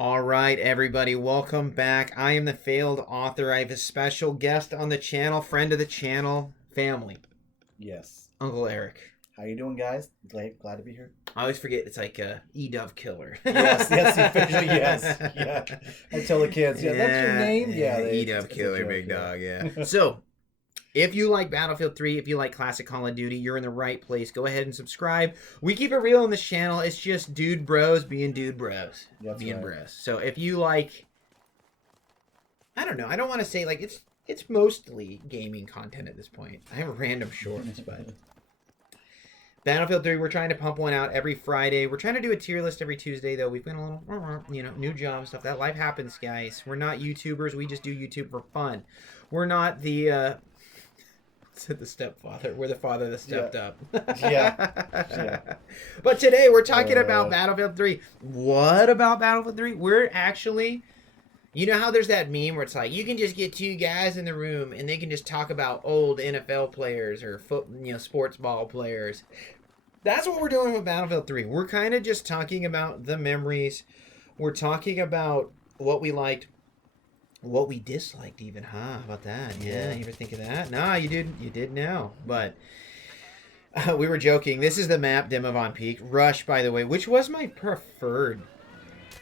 All right, everybody, welcome back. I am the failed author. I have a special guest on the channel, friend of the channel, family, Yes. Uncle Eric. How you doing, guys? Glad to be here. I always forget it's like a E-Dove killer. Yes, officially, yes. Yeah. I tell the kids, that's your name? Yeah, E-Dove it's a killer, joke, big yeah. dog, yeah. So, if you like Battlefield 3, if you like classic Call of Duty, you're in the right place. Go ahead and subscribe. We keep it real on this channel. It's just dude bros being dude bros. That's being right. bros. So, if you like, I don't know. I don't want to say like it's mostly gaming content at this point. I have random shorts, but Battlefield 3, we're trying to pump one out every Friday. We're trying to do a tier list every Tuesday, though. We've been a little, new job stuff. That life happens, guys. We're not YouTubers. We just do YouTube for fun. We're not the, said the stepfather. We're the father that stepped up. Yeah. But today, we're talking about Battlefield 3. What about Battlefield 3? We're actually... You know how there's that meme where it's like you can just get two guys in the room and they can just talk about old NFL players or sports ball players. That's what we're doing with Battlefield 3. We're kind of just talking about the memories. We're talking about what we liked, what we disliked even. How about that? Yeah, you ever think of that? Nah, you didn't. You did now. But we were joking. This is the map, Demavon Peak. Rush, by the way, which was my preferred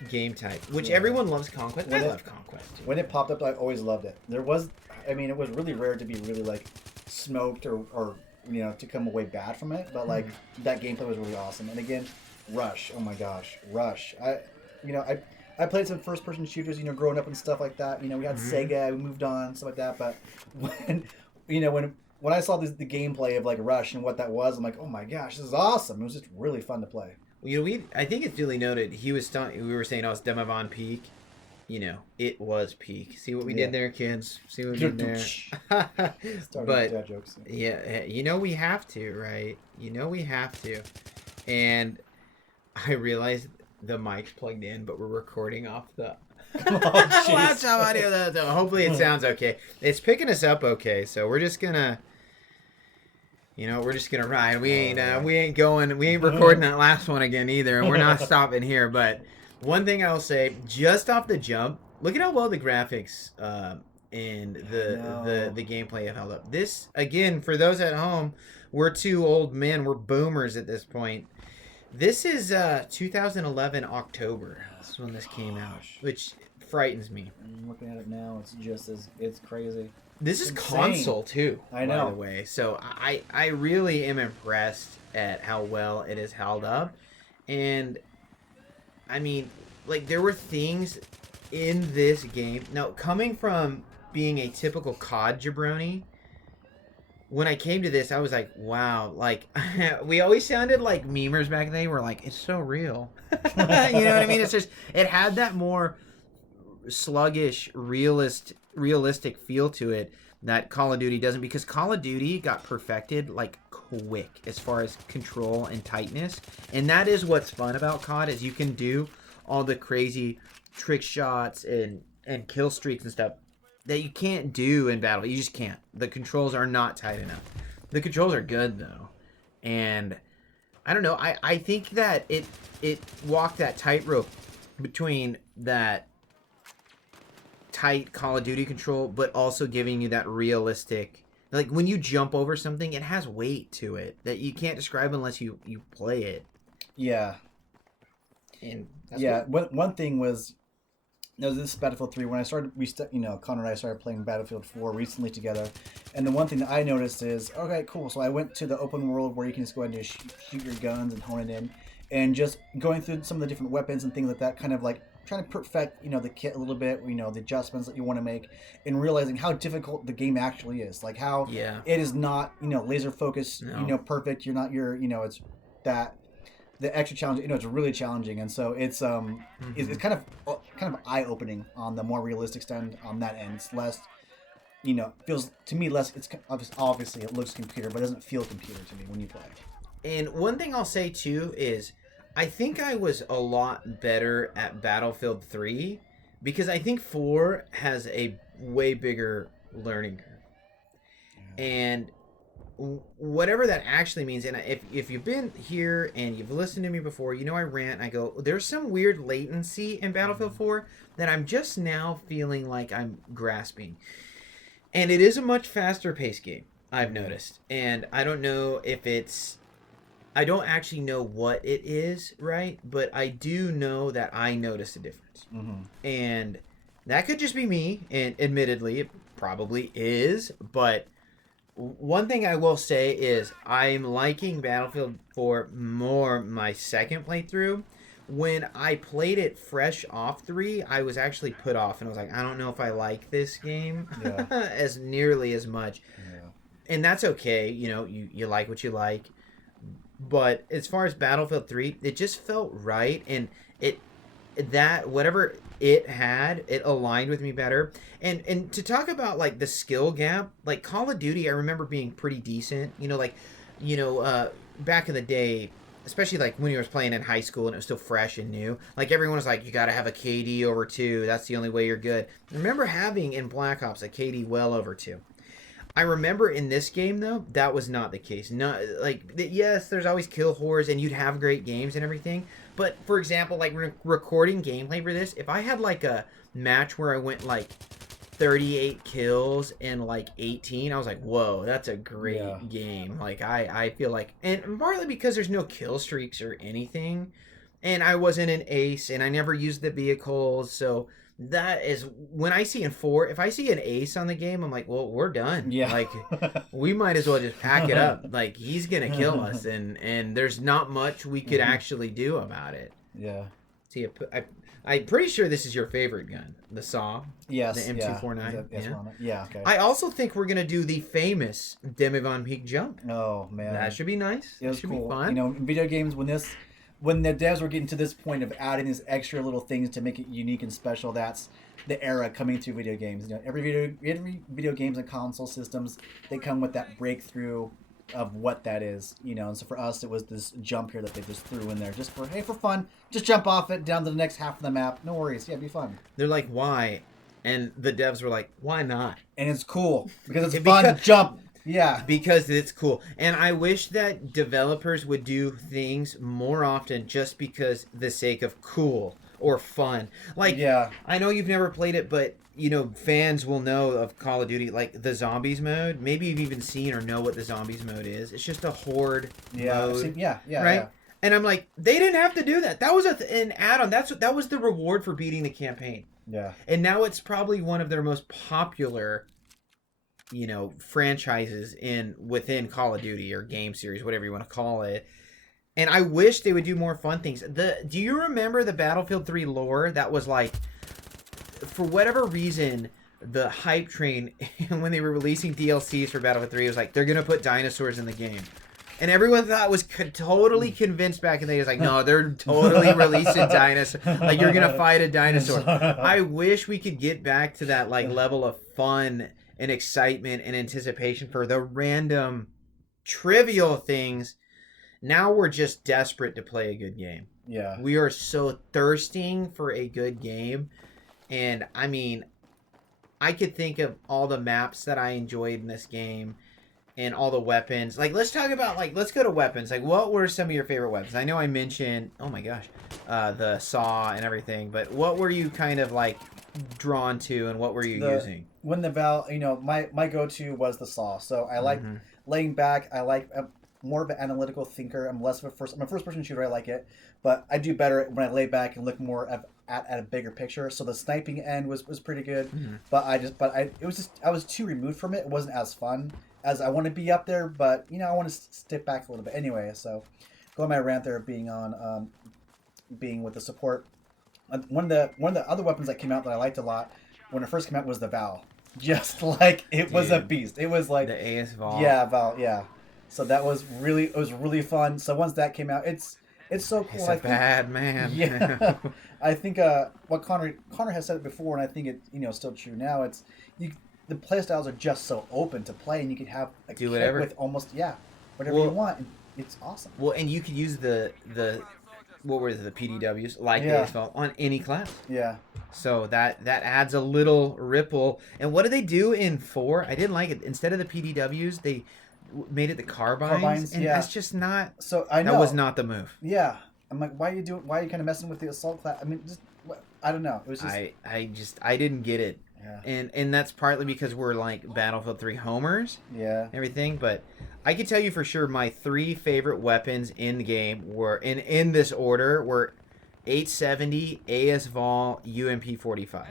game type, which everyone loves. Conquest. I love Conquest too. When it popped up, I always loved it. It was really rare to be really like smoked or to come away bad from it. But like that gameplay was really awesome. And again, Rush. Oh my gosh, Rush. I played some first person shooters, growing up and stuff like that. We had Sega, we moved on, stuff like that. But when I saw the gameplay of like Rush and what that was, I'm like, oh my gosh, this is awesome. It was just really fun to play. I think it's duly noted. We were saying, oh, it's Demavon Peak. It was peak. See what we did there, kids? See what we did there? But jokes. Yeah, we have to, right? We have to. And I realized the mic's plugged in, but we're recording off the laptop audio. So hopefully it sounds okay. It's picking us up okay, so we're just gonna. We're just gonna ride. We ain't recording that last one again either, and we're not stopping here. But one thing I'll say, just off the jump, look at how well the graphics and the gameplay have held up. This, again, for those at home, we're two old men. We're boomers at this point. This is 2011 October. This is when this came out, which frightens me. I'm looking at it now. It's crazy. This is console too, I know. by the way. So I really am impressed at how well it has held up. And I mean, like, there were things in this game. Now, coming from being a typical COD jabroni, when I came to this, I was like, wow. Like, we always sounded like memers back then. We're like, it's so real. You know what I mean? It's just, it had that more sluggish, realistic feel to it that Call of Duty doesn't, because Call of Duty got perfected like quick as far as control and tightness, and that is what's fun about COD, is you can do all the crazy trick shots and kill streaks and stuff that you can't do in Battle. You just can't. The controls are not tight enough. The controls are good though, and I don't know, I think that it walked that tightrope between that tight Call of Duty control, but also giving you that realistic, like when you jump over something, it has weight to it that you can't describe unless you play it. Yeah. And one thing was, this Battlefield 3, when I started, Connor and I started playing Battlefield 4 recently together, and the one thing that I noticed is, okay, cool, so I went to the open world where you can just go ahead and just shoot your guns and hone it in, and just going through some of the different weapons and things like that, kind of like trying to perfect, the kit a little bit, the adjustments that you want to make, and realizing how difficult the game actually is. Like how it is not, laser focused, perfect. It's that the extra challenge, it's really challenging, and so it's it's kind of eye opening on the more realistic stand on that end. It's less, feels to me less. It's obviously it looks computer, but it doesn't feel computer to me when you play. And one thing I'll say too is, I think I was a lot better at Battlefield 3 because I think 4 has a way bigger learning curve. And whatever that actually means, and if you've been here and you've listened to me before, you know I rant and I go, there's some weird latency in Battlefield 4 that I'm just now feeling like I'm grasping. And it is a much faster paced game, I've noticed. And I don't know if it's, I don't actually know what it is, right? But I do know that I noticed a difference. And that could just be me, and admittedly, it probably is. But one thing I will say is I'm liking Battlefield 4 more my second playthrough. When I played it fresh off 3, I was actually put off, and I was like, I don't know if I like this game as nearly as much. Yeah. And that's okay, you know, you like what you like. But as far as Battlefield 3, it just felt right, and that whatever it had, it aligned with me better. And to talk about like the skill gap, like Call of Duty, I remember being pretty decent. Back in the day, especially like when you was playing in high school and it was still fresh and new. Like everyone was like, you got to have a KD over 2. That's the only way you're good. I remember having in Black Ops a KD well over 2. I remember in this game though, that was not the case. Not like yes, there's always kill whores and you'd have great games and everything. But for example, like recording gameplay for this, if I had like a match where I went like 38 kills and like 18, I was like, whoa, that's a great game. Like I feel like, and partly because there's no kill streaks or anything, and I wasn't an ace and I never used the vehicles, so that is when I see in 4, if I see an ace on the game, I'm like, well, we're done. Yeah. Like we might as well just pack it up. Like he's gonna kill us, and there's not much we could actually do about it. Yeah. See, I'm pretty sure this is your favorite gun, the SAW. Yes. The M249. Yeah. Okay. I also think we're gonna do the famous Demi Von Peak jump. Oh man. That should be nice. It was should cool. be fun. You know, in video games, when the devs were getting to this point of adding these extra little things to make it unique and special, that's the era coming through video games. You know, every video games and console systems, they come with that breakthrough of what that is. You know, and so for us, it was this jump here that they just threw in there, just for fun, just jump off it down to the next half of the map. No worries, yeah, it'd be fun. They're like, why? And the devs were like, why not? And it's cool because it's fun to jump. Yeah. Because it's cool. And I wish that developers would do things more often just because the sake of cool or fun. Like, yeah. I know you've never played it, but, you know, fans will know of Call of Duty, like the Zombies mode. Maybe you've even seen or know what the Zombies mode is. It's just a horde mode. Yeah. Right? Yeah. And I'm like, they didn't have to do that. That was an add-on. That was the reward for beating the campaign. Yeah. And now it's probably one of their most popular, you know, franchises within Call of Duty or game series, whatever you want to call it. And I wish they would do more fun things. Do you remember the Battlefield 3 lore that was like, for whatever reason, the hype train when they were releasing DLCs for Battlefield 3 was like, they're gonna put dinosaurs in the game. And everyone thought was totally convinced back in the day. It was like, no, they're totally releasing dinosaurs. Like, you're going to fight a dinosaur. I wish we could get back to that, like, level of fun and excitement and anticipation for the random, trivial things. Now we're just desperate to play a good game. Yeah. We are so thirsting for a good game. And, I mean, I could think of all the maps that I enjoyed in this game. And all the weapons. Like, let's talk about, like, let's go to weapons. Like, what were some of your favorite weapons? I know I mentioned, oh my gosh, the SAW and everything, but what were you kind of, like, drawn to and what were you using? When the Val, you know, my go-to was the SAW. So I like laying back. I like more of an analytical thinker. I'm less of I'm a first-person shooter. I like it. But I do better when I lay back and look more at a bigger picture. So the sniping end was pretty good. But I was too removed from it. It wasn't as fun as I want to be up there, but you know, I want to step back a little bit anyway. So, go on my rant there, being with the support. One of the other weapons that came out that I liked a lot when it first came out was the Val. Just like it was a beast. It was like the AS Val. Yeah, Val. Yeah. So that was really fun. So once that came out, it's so cool. It's a bad man. Yeah. I think what Connor has said it before, and I think it's still true now. It's the play styles are just so open to play, and you can have a do whatever with almost whatever you want. It's awesome. Well, and you could use the what were the PDWs like ASFL on any class. Yeah. So that adds a little ripple. And what do they do in 4? I didn't like it. Instead of the PDWs, made it the carbines, Carbines, and yeah. that's just not. So I know That was not the move. Yeah, I'm like, why are you kind of messing with the assault class? I mean, just I don't know. It was just I didn't get it, yeah, and that's partly because we're like Battlefield 3 homers, yeah, and everything. But I can tell you for sure, my 3 favorite weapons in the game were in this order were 870, AS-Vol, UMP-45.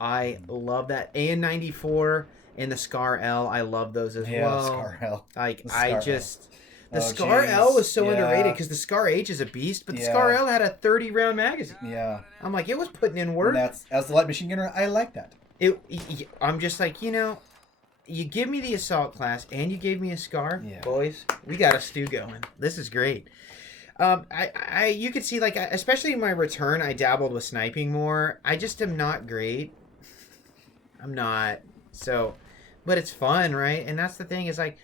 I love that AN-94 and the Scar L. I love those as yeah. well. Scar L. Like The I Scar just. The Oh, Scar jeez. L was so Yeah. underrated because the Scar H is a beast, but the Yeah. Scar L had a 30-round magazine. Yeah, I'm like, it was putting in work. and that's as the light machine gunner. I like that. I'm just like, you give me the assault class and you gave me a Scar, Yeah. boys. We got a stew going. This is great. You could see like, especially in my return, I dabbled with sniping more. I just am not great. I'm not. So, but it's fun, right? And that's the thing is like,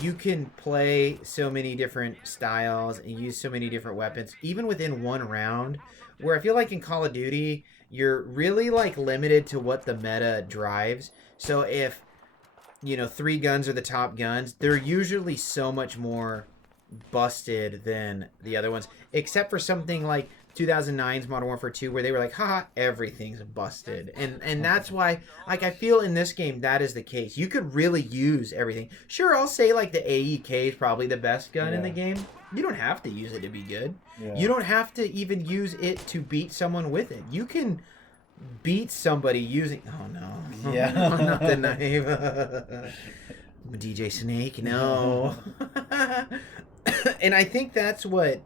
you can play so many different styles and use so many different weapons, even within one round. Where I feel like in Call of Duty, you're really like limited to what the meta drives. So if 3 guns are the top guns, they're usually so much more busted than the other ones, except for something like 2009's Modern Warfare 2, where they were like, haha, everything's busted. And that's why, like, I feel in this game that is the case. You could really use everything. Sure, I'll say, like, the AEK is probably the best gun in the game. You don't have to use it to be good. Yeah. You don't have to even use it to beat someone with it. You can beat somebody using... Oh, no. Yeah. Not the knife. DJ Snake, no. And I think that's what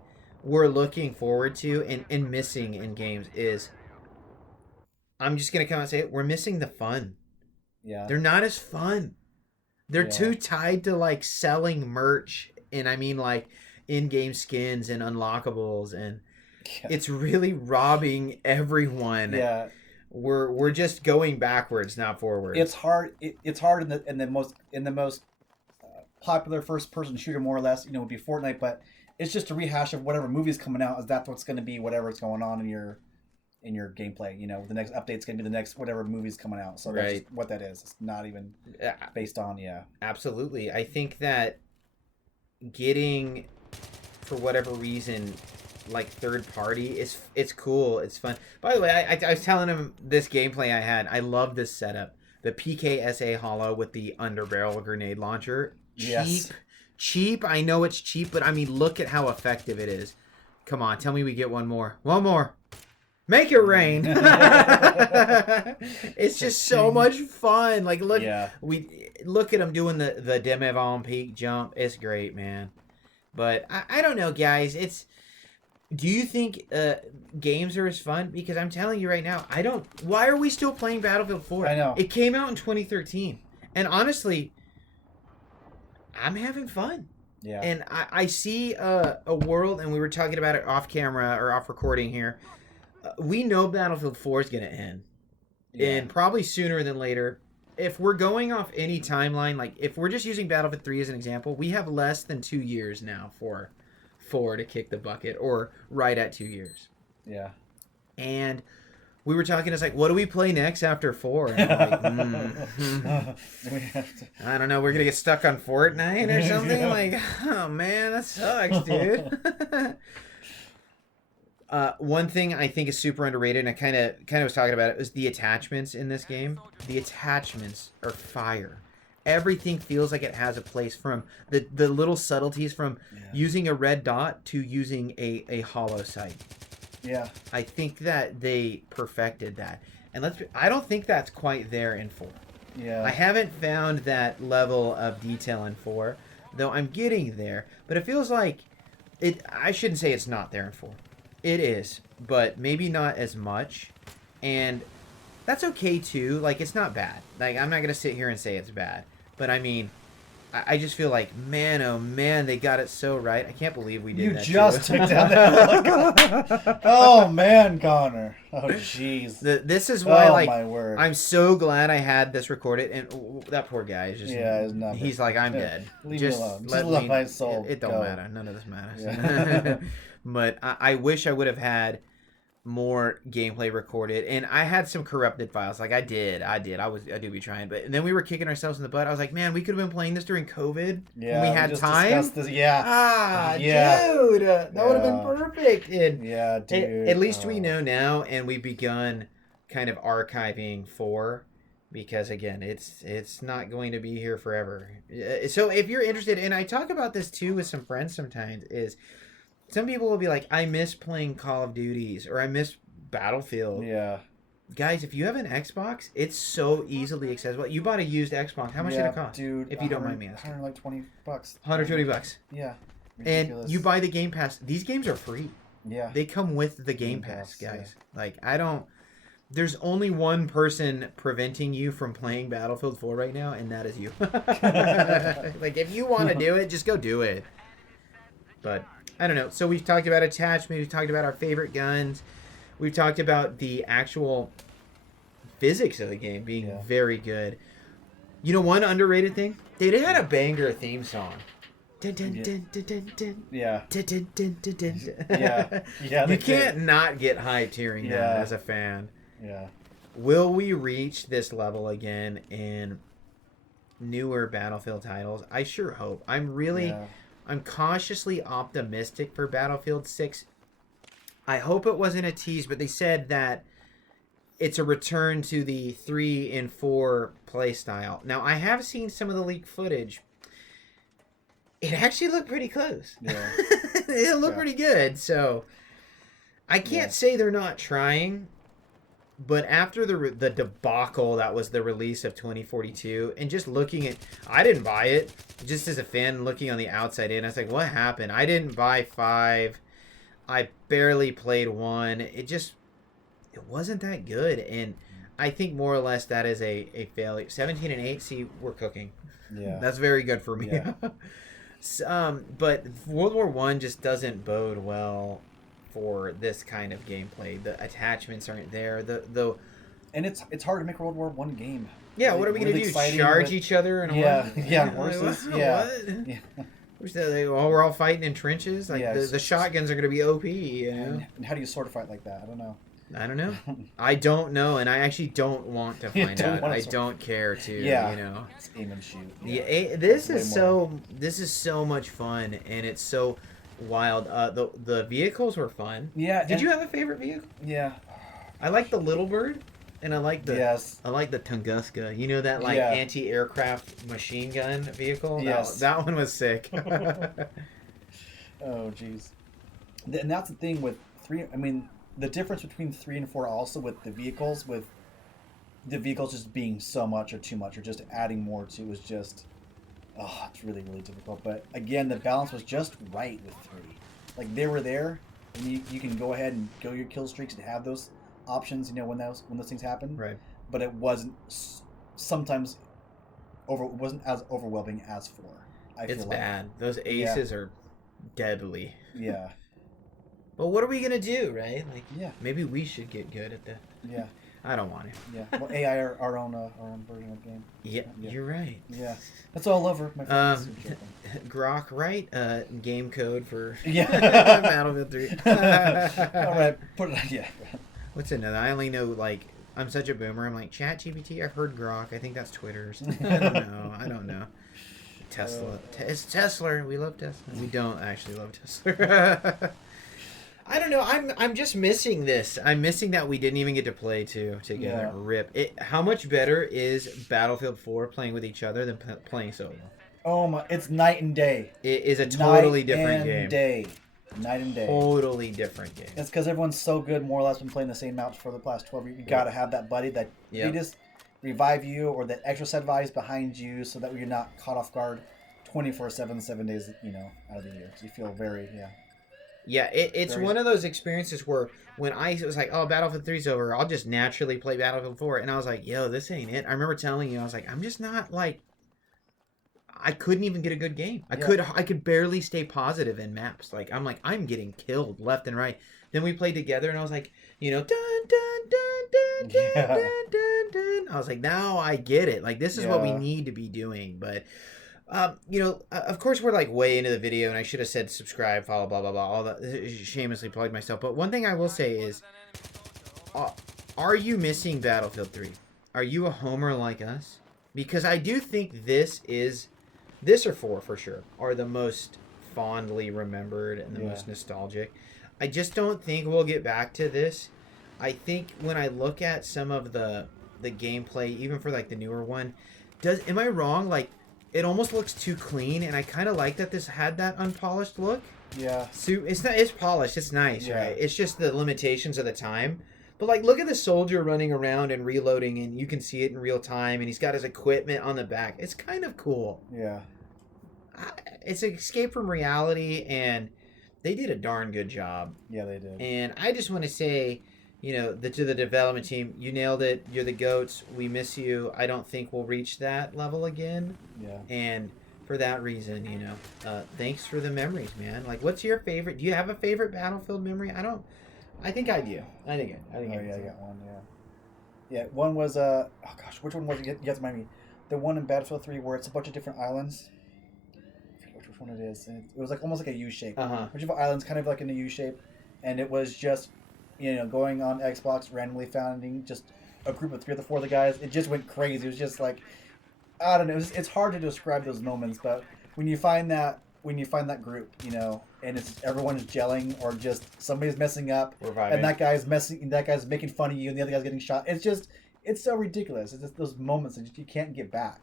we're looking forward to and missing in games is, I'm just going to come out and say it, we're missing the fun. Yeah. They're not as fun. They're Yeah. too tied to like selling merch, and I mean like in-game skins and unlockables, and it's really robbing everyone. Yeah. We're just going backwards, not forward. It's hard. It's hard in the most popular first-person shooter, more or less. Would be Fortnite, but it's just a rehash of whatever movie's coming out. Is that's what's going to be whatever's going on in your gameplay. The next update's going to be the next whatever movie's coming out. So that's just what that is. It's not even based on Absolutely. I think that getting, for whatever reason, like third party it's cool, it's fun. By the way, I was telling him this gameplay I had. I love this setup, the PKSA Holo with the underbarrel grenade launcher. Cheap. I know it's cheap, but I mean, look at how effective it is. Come on, tell me we get one more. Make it rain. It's just so much fun. Like, look, we look at him doing the demi avant peak jump. It's great, man. But I don't know, guys. Do you think games are as fun? Because I'm telling you right now, I don't. Why are we still playing Battlefield 4? I know. It came out in 2013. And honestly, I'm having fun. Yeah. And I see a world, and we were talking about it off camera or off recording here. We know Battlefield 4 is going to end. And probably sooner than later. If we're going off any timeline, like if we're just using Battlefield 3 as an example, we have less than 2 years now for 4 to kick the bucket, or right at 2 years. Yeah. And we were talking, it's like, what do we play next after 4? And I'm like, I don't know, we're going to get stuck on Fortnite or something? Like, oh man, that sucks, dude. One thing I think is super underrated, and I kind of was talking about it, was the attachments in this game. The attachments are fire. Everything feels like it has a place, from the little subtleties, from using a red dot to using a hollow sight. Yeah. I think that they perfected that. And I don't think that's quite there in 4. Yeah. I haven't found that level of detail in 4, though I'm getting there. But it feels like I shouldn't say it's not there in 4. It is, but maybe not as much. And that's okay too. Like, it's not bad. Like, I'm not going to sit here and say it's bad. But I mean, I just feel like, man, oh man, they got it so right. I can't believe we did that. You just took down that helicopter. Oh man, Connor. Oh jeez. This is why, like, my word. I'm so glad I had this recorded. And that poor guy is just, he's like, I'm dead. Leave me alone. Just let my soul It don't go. matter. None of this matters. But I wish I would have had more gameplay recorded, and I had some corrupted files. Like I do be trying, but then we were kicking ourselves in the butt. I was like, man, we could have been playing this during COVID when we had just time. discussed this. Yeah. Dude, that would have been perfect. And Yeah, dude. at least we know now, and we've begun kind of archiving 4, because again, it's not going to be here forever. So if you're interested, and I talk about this too with some friends sometimes, is some people will be like, I miss playing Call of Duties, or I miss Battlefield. Yeah. Guys, if you have an Xbox, it's so easily accessible. You bought a used Xbox. How much did it cost? Dude, if you don't mind me asking. $120. $120. Yeah. Ridiculous. And you buy the Game Pass. These games are free. Yeah. They come with the Game Pass, guys. Yeah. Like, there's only one person preventing you from playing Battlefield 4 right now, and that is you. Like, if you want to do it, just go do it. But I don't know. So we've talked about attachment. We've talked about our favorite guns. We've talked about the actual physics of the game being very good. You know, one underrated thing? They had a banger theme song. Dun, dun, dun, dun, dun, dun. Yeah. Dun, dun, dun, dun, dun. Yeah. You can't not get hyped hearing that as a fan. Yeah. Will we reach this level again in newer Battlefield titles? I sure hope. I'm cautiously optimistic for Battlefield 6. I hope it wasn't a tease, but they said that it's a return to the 3 and 4 play style. Now, I have seen some of the leaked footage. It actually looked pretty close. Yeah. It looked pretty good. So, I can't say they're not trying. But after the debacle that was the release of 2042, and just looking at, I didn't buy it. Just as a fan looking on the outside in, I was like, what happened? I didn't buy 5. I barely played 1. It wasn't that good. And I think more or less that is a failure. 17 and 8, see, we're cooking. Yeah. That's very good for me. Yeah. But World War I just doesn't bode well for this kind of gameplay. The attachments aren't there. And it's hard to make a World War One game. Yeah, what are we gonna do? Charge each other and horses. We're all fighting in trenches. Like the shotguns are gonna be OP. You know? And how do you sword fight like that? I don't know. I don't know, and I actually don't want to find out. I don't care to. Yeah. You know. Just aim and shoot. This is so much fun, and it's so wild. The vehicles were fun. Yeah. Did you have a favorite vehicle? Yeah. I like the Little Bird, and I like the I like the Tunguska. You know that anti-aircraft machine gun vehicle? Yes. That one was sick. Oh jeez. And that's the thing with 3. I mean, the difference between 3 and 4 also with the vehicles just being so much or too much or just adding more to was just it's really, really difficult. But again, the balance was just right with 3. Like they were there, and you can go ahead and go your kill streaks and have those options, you know, when those things happen. Right. But it wasn't sometimes it wasn't as overwhelming as 4. It's bad. Those aces are deadly. Yeah. But what are we gonna do, right? Like, maybe we should get good at that. Yeah. I don't want to. Yeah. Well, AI are our own version of the game. Yeah, you're right. Yeah. That's all over. My friends. Grok, right? Game code for Yeah. Battlefield 3. All right. Put it. Yeah. What's another? I only know I'm such a boomer. I'm like ChatGPT. I've heard Grok. I think that's Twitter's. I don't know. Tesla. It's Tesla. We love Tesla. We don't actually love Tesla. I don't know. I'm just missing this. I'm missing that we didn't even get to play together. Yeah. Rip. How much better is Battlefield 4 playing with each other than playing solo? Oh my! It's night and day. It is a totally different game. Night and day. Totally different game. It's because everyone's so good, more or less, been playing the same maps for the past 12 years. You got to have that buddy that they just revive you, or that extra set of eyes behind you, so that you're not caught off guard 24/7, 7 days, out of the year. So you feel very Yeah, it's one of those experiences where when I was like, oh, Battlefield 3's over, I'll just naturally play Battlefield 4. And I was like, yo, this ain't it. I remember telling you, I was like, I'm just not like, I couldn't even get a good game. I could barely stay positive in maps. Like, I'm getting killed left and right. Then we played together and I was like, dun, dun, dun, dun, dun, dun, dun, dun. I was like, now I get it. Like, this is what we need to be doing. But Of course, we're like way into the video, and I should have said subscribe, follow, blah blah blah. All that shamelessly plugged myself. But one thing I will say is, uh, are you missing Battlefield 3? Are you a homer like us? Because I do think this or 4 for sure are the most fondly remembered and the Yeah. most nostalgic. I just don't think we'll get back to this. I think when I look at some of the gameplay, even for like the newer one, am I wrong? Like, it almost looks too clean, and I kind of like that this had that unpolished look. Yeah. So it's polished, it's nice, Yeah. right? It's just the limitations of the time. But like, look at the soldier running around and reloading, and you can see it in real time, and he's got his equipment on the back. It's kind of cool. Yeah. It's an escape from reality, and they did a darn good job. Yeah, they did. And I just want to say, to the development team, you nailed it. You're the goats. We miss you. I don't think we'll reach that level again. Yeah. And for that reason, thanks for the memories, man. Like, what's your favorite? Do you have a favorite Battlefield memory? I don't. I think I do. I think Oh I yeah, I got one. Yeah. Yeah. One was oh gosh, which one was it? You have to remind me. The one in Battlefield 3 where it's a bunch of different islands. I forget which one it is. And it was like almost like a U shape. Uh huh. A bunch of islands, kind of like in a U shape, and it was just, going on Xbox, randomly finding just a group of 3 or 4 of the guys. It just went crazy. It was just like, I don't know. It's hard to describe those moments, but when you find that group, and it's everyone is gelling or just somebody's messing up, Reviving. and that guy's making fun of you, and the other guy's getting shot. It's so ridiculous. It's just those moments that you can't get back.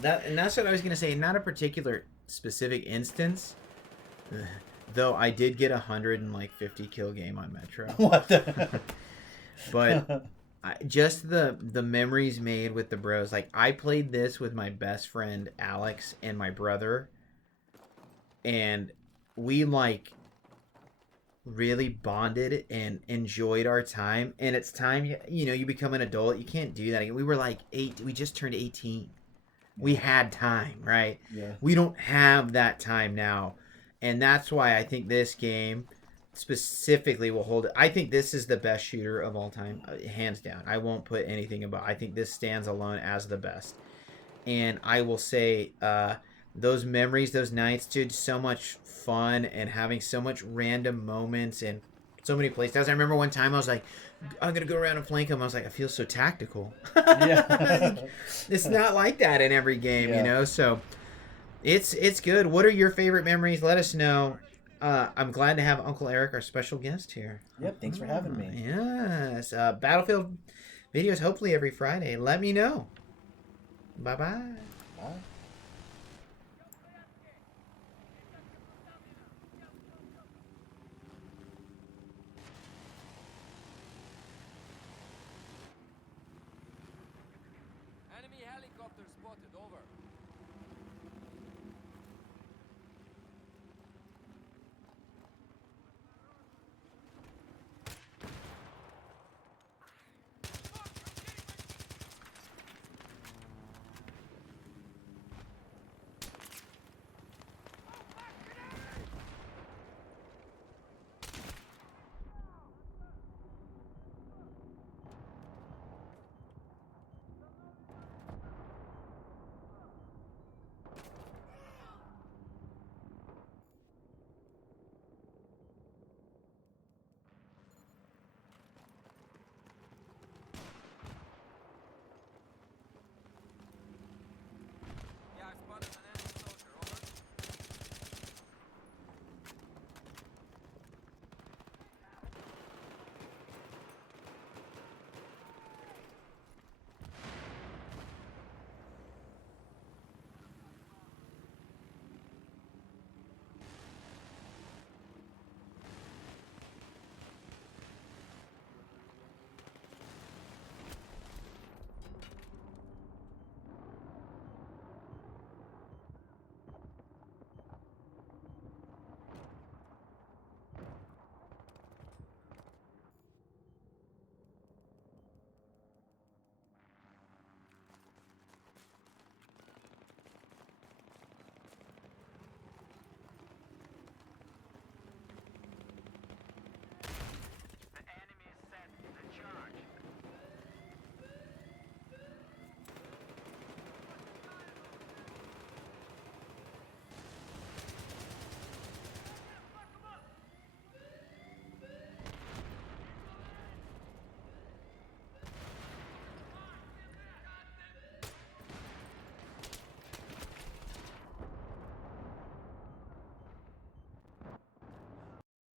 That's what I was gonna say. Not a particular specific instance, though. I did get 150 kill game on Metro, What the? but just the memories made with the bros. Like, I played this with my best friend Alex and my brother, and we like really bonded and enjoyed our time. And it's time, you become an adult. You can't do that again. We were like 8. We just turned 18. We had time, right? Yeah. We don't have that time now, and that's why I think this game specifically will hold it. I think this is the best shooter of all time, hands down. I won't put anything about. I think this stands alone as the best. And I will say, those memories, those nights, dude, so much fun and having so much random moments and so many playstyles. I remember one time I was like, I'm gonna go around and flank him. I was like, I feel so tactical. Yeah. It's not like that in every game, Yeah. So it's good. What are your favorite memories? Let us know. I'm glad to have Uncle Eric, our special guest here. Yep. Thanks for having me. Yes. Battlefield videos hopefully every Friday. Let me know. Bye bye. Bye. Enemy helicopter spotted, over.